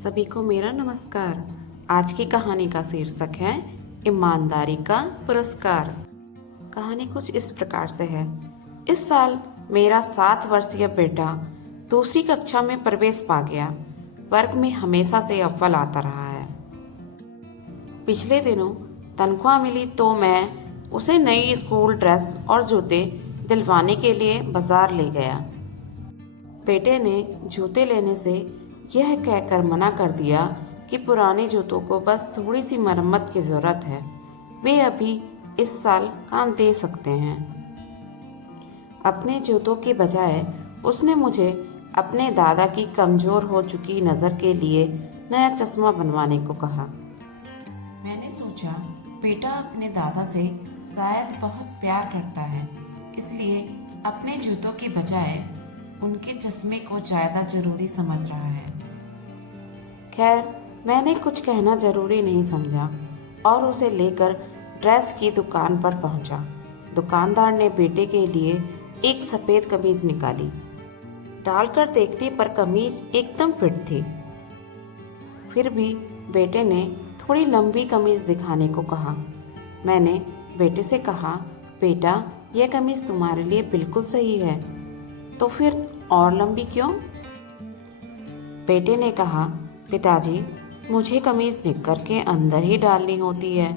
सभी को मेरा नमस्कार। आज की कहानी का शीर्षक है ईमानदारी का पुरस्कार। कहानी कुछ इस प्रकार से है। इस साल मेरा 7 वर्षीय बेटा दूसरी कक्षा में प्रवेश पा गया। वर्ग में हमेशा से अव्वल आता रहा है। पिछले दिनों तनख्वाह मिली तो मैं उसे नई स्कूल ड्रेस और जूते दिलवाने के लिए बाजार ले गया। बेटे ने जूते लेने से यह कहकर मना कर दिया कि पुराने जूतों को बस थोड़ी सी मरम्मत की ज़रूरत है, वे अभी इस साल काम दे सकते हैं। अपने जूतों के बजाय उसने मुझे अपने दादा की कमज़ोर हो चुकी नज़र के लिए नया चश्मा बनवाने को कहा। मैंने सोचा बेटा अपने दादा से शायद बहुत प्यार करता है, इसलिए अपने जूतों के बजाय उनके चश्मे को ज़्यादा ज़रूरी समझ रहा है। खैर, मैंने कुछ कहना ज़रूरी नहीं समझा और उसे लेकर ड्रेस की दुकान पर पहुंचा। दुकानदार ने बेटे के लिए एक सफ़ेद कमीज़ निकाली। डालकर देखने पर कमीज़ एकदम फिट थी। फिर भी बेटे ने थोड़ी लंबी कमीज़ दिखाने को कहा। मैंने बेटे से कहा, बेटा यह कमीज़ तुम्हारे लिए बिल्कुल सही है, तो फिर और लंबी क्यों? बेटे ने कहा, पिताजी मुझे कमीज़ निक्कर के अंदर ही डालनी होती है,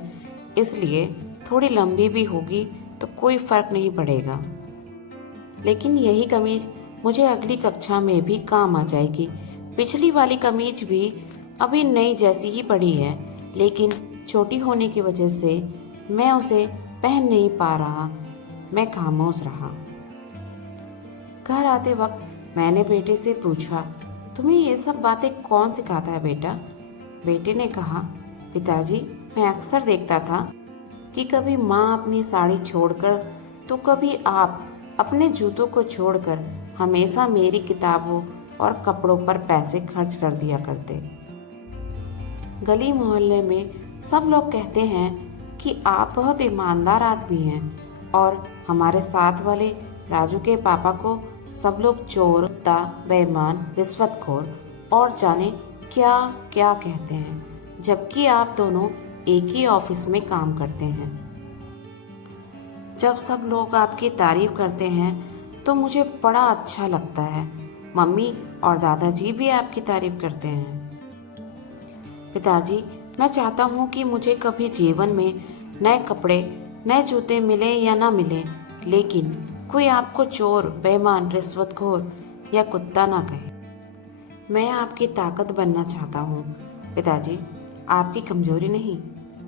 इसलिए थोड़ी लंबी भी होगी तो कोई फ़र्क नहीं पड़ेगा। लेकिन यही कमीज़ मुझे अगली कक्षा में भी काम आ जाएगी। पिछली वाली कमीज़ भी अभी नई जैसी ही पड़ी है, लेकिन छोटी होने की वजह से मैं उसे पहन नहीं पा रहा। मैं खामोश रहा। घर आते वक्त मैंने बेटे से पूछा, तुम्हें ये सब बातें कौन सिखाता है बेटा? बेटे ने कहा, पिताजी मैं अक्सर देखता था कि कभी माँ अपनी साड़ी छोड़कर तो कभी आप अपने जूतों को छोड़कर हमेशा मेरी किताबों और कपड़ों पर पैसे खर्च कर दिया करते। गली मोहल्ले में सब लोग कहते हैं कि आप बहुत ईमानदार आदमी हैं, और हमारे साथ वाले राजू के पापा को सब लोग चोर, बेईमान, रिश्वतखोर और जाने क्या क्या कहते हैं, जबकि आप दोनों एक ही ऑफिस में काम करते हैं। जब सब लोग आपकी तारीफ करते हैं तो मुझे बड़ा अच्छा लगता है। मम्मी और दादाजी भी आपकी तारीफ करते हैं। पिताजी मैं चाहता हूँ कि मुझे कभी जीवन में नए कपड़े, नए जूते मिले या ना मिले, लेकिन कोई आपको चोर, बेईमान, रिश्वतखोर या कुत्ता ना कहे। मैं आपकी ताकत बनना चाहता हूँ पिताजी, आपकी कमजोरी नहीं।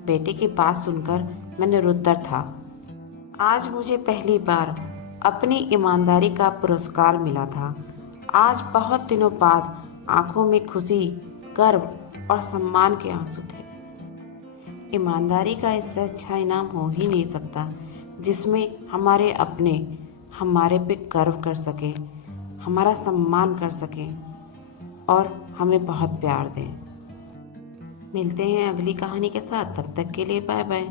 बेटे की बात सुनकर मैं निरुत्तर था। आज मुझे पहली बार अपनी ईमानदारी का पुरस्कार मिला था। आज बहुत दिनों बाद आंखों में खुशी, गर्व और सम्मान के आंसू थे। ईमानदारी का इससे अच्छा इनाम हो ही नहीं सकता, जिसमें हमारे अपने हमारे पे गर्व कर सकें, हमारा सम्मान कर सकें और हमें बहुत प्यार दें। मिलते हैं अगली कहानी के साथ, तब तक के लिए बाय बाय।